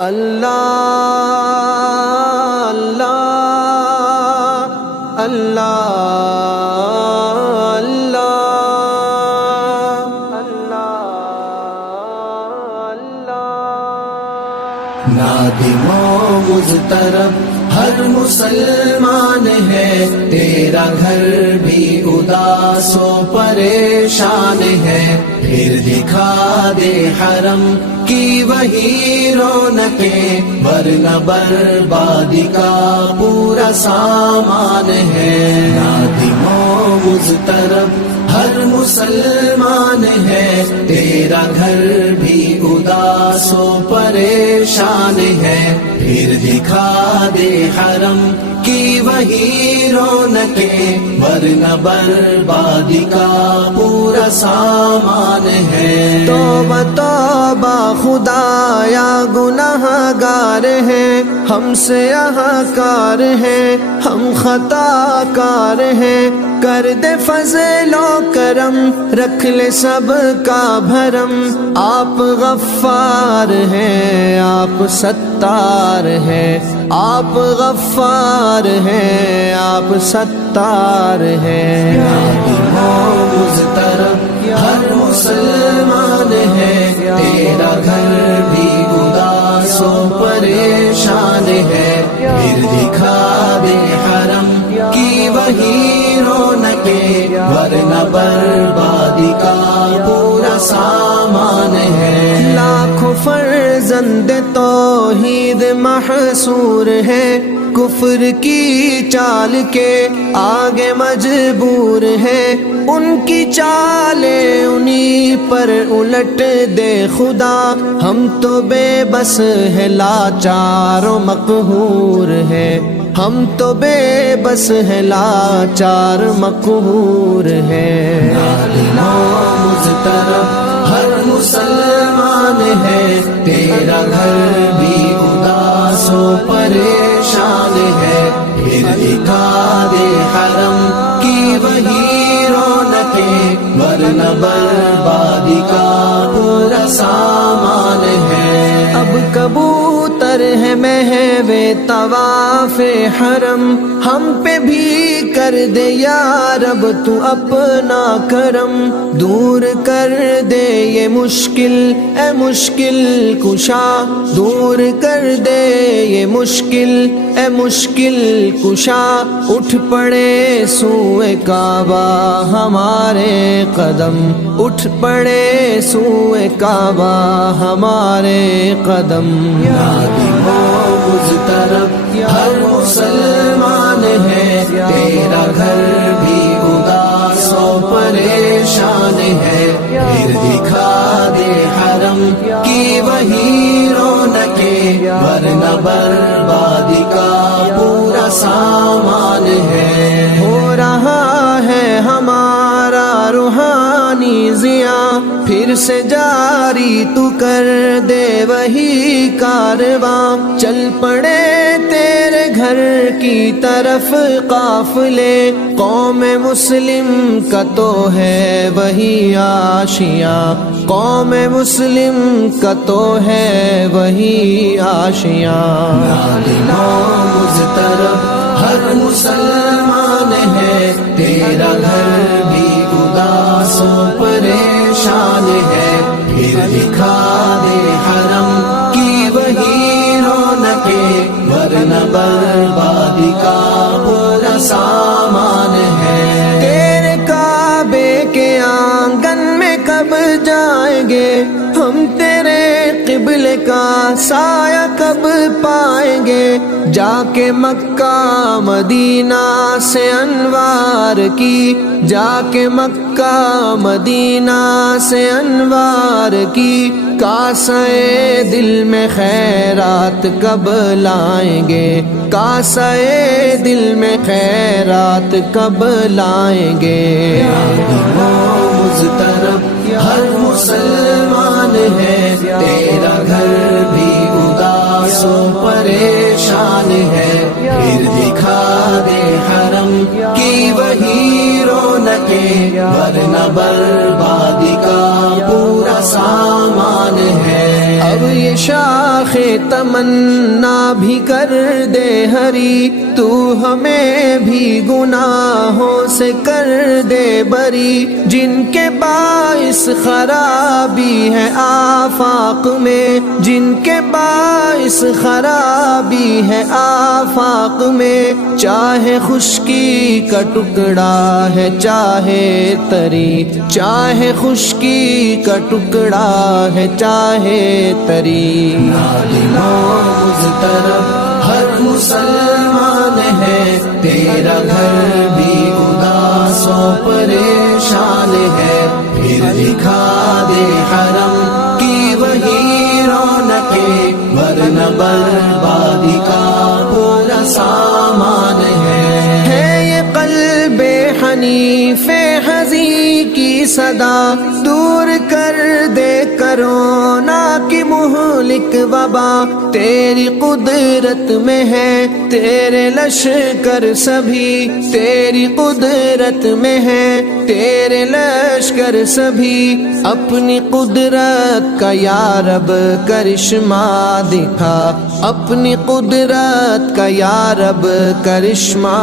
اللہ اللہ اللہ اللہ اللہ۔ نادم و مضطرب ہر مسلمان ہے، تیرا گھر بھی اداس و پریشان ہے، پھر دکھا دے حرم کی وہی رونقیں، ورنہ بربادی کا پورا سامان ہے۔ نادم و مضطرب ہر مسلمان ہے، تیرا گھر بھی اداس و پریشان ہے، پھر دکھا دے حرم کی وہی رونقیں، ورنہ بربادی کا پورا سامان ہے۔ توبہ توبہ خدایا گناہ گار ہیں، ہم سے یہاں کار ہیں، ہم خطا کار ہیں، کر دے فضل و کرم، رکھ لے سب کا بھرم۔ آپ غفار ہیں، آپ ستار ہیں، آپ غفار ہیں، آپ ستار ہیں۔ نادم و مضطرب ہر مسلمان ہے، تیرا گھر بھی اداس و پریشان ہے، پھر دکھا دے حرم کی وہی رونقیں، ورنہ بربادی کا پورا سامان ہے۔ لاکھوں فرزند توحید محصور ہیں، کفر کی چال کے آگے مجبور ہیں، ان کی چالیں انہی پر الٹ دے خدا، ہم تو بے بس ہے لاچار و مقہور ہیں، ہم تو بے بس ہے لاچار مقہور ہیں۔ نادم و مضطرب ہر مسلمان ہے، تیرا گھر بھی اداس و پریشان ہے، پھر دکھا دے حرم کی وہی رونقیں، ورنہ بربادی کا پورا سامان ہے۔ اب کبوتر ہے محو طواف حرم، ہم پہ بھی کر دے یا رب تو اپنا کرم، دور کر دے یہ مشکل اے مشکل کشا، دور کر دے یہ مشکل اے مشکل کشا، اٹھ پڑے سوئے کعبہ ہمارے قدم، اٹھ پڑے سوئے کعبہ ہمارے قدم۔ نادم و مضطرب ہر مسلمان ہے، تیرا گھر بھی اداس و پریشان ہے، پھر دکھا دے حرم کی وہی رونقیں، ورنہ بربادی کا پورا سامان ہے۔ ہو رہا ہے ہمارا روحانی ضیاء، پھر سے جاری تو کر دے وہی کارواں، چل پڑے تیرے گھر کی طرف قافلے، قوم مسلم کا تو ہے وہی آشیاں، قوم مسلم کا تو ہے وہی آشیاں۔ نادم و مضطرب ہر مسلمان ہے، تیرا گھر بھی اداس و پریشان ہے، پھر دکھا دے حرم کی وہی رونقیں، ورنہ بربادی کا پورا سامان ہے۔ تیرے کعبے کے آنگن میں کب جائیں گے ہم، تیرے قبلے کا سایہ کب پائیں گے، جا کے مکہ مدینہ سے انوار کی، جا کے مکہ مدینہ سے انوار کی، کاسے دل میں خیرات کب لائیں گے، کاسے دل میں خیرات کب لائیں گے۔ نادم و مضطرب ہر مسلمان ہے، تیرا گھر بھی اداس و پریشان ہے، پھر دکھا دے حرم کی وہی رونقیں، ورنہ بربادی کا پورا سامان ہے۔ اب یہ شاخ تمنا بھی کر دے ہری، تو ہمیں بھی گناہوں سے کر دے بری، جن کے باعث خرابی ہے آفاق میں، جن کے باعث خرابی ہے آفاق میں، چاہے خشکی کا ٹکڑا ہے چاہے تری، چاہے خشکی کا ٹکڑا ہے چاہے تری، ظالم و مضطرب ہر مسلمان ہے، تیرا گھر بھی اداس و پریشان ہے، پھر دکھا دے حرم کی وہی رونقیں، ورنہ بربادی کا پورا سامان ہے یہ قلب حنیف حزی کی صدا، دور کر دے کرونا کی مہلک وبا، تیری قدرت میں ہے تیرے لشکر سبھی، تیری قدرت میں ہے تیرے لشکر سبھی، اپنی قدرت کا یا رب کرشمہ دکھا، اپنی قدرت کا یا رب کرشمہ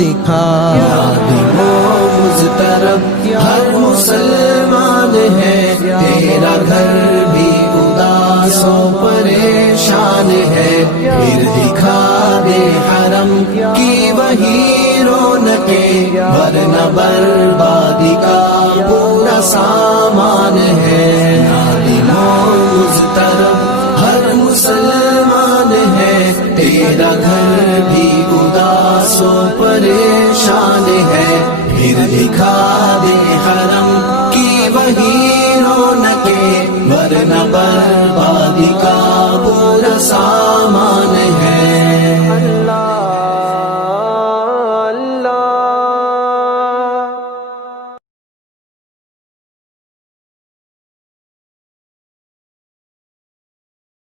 دکھا، ظالم و مضطرب ہر مسلمان ہے، تیرا گھر بھی اداس و پریشان ہے، پھر دکھا دے حرم کی وہی رونقیں، ورنہ بربادی کا پورا سامان ہے، ظالم و مضطرب ہر مسلمان ہے، تیرا گھر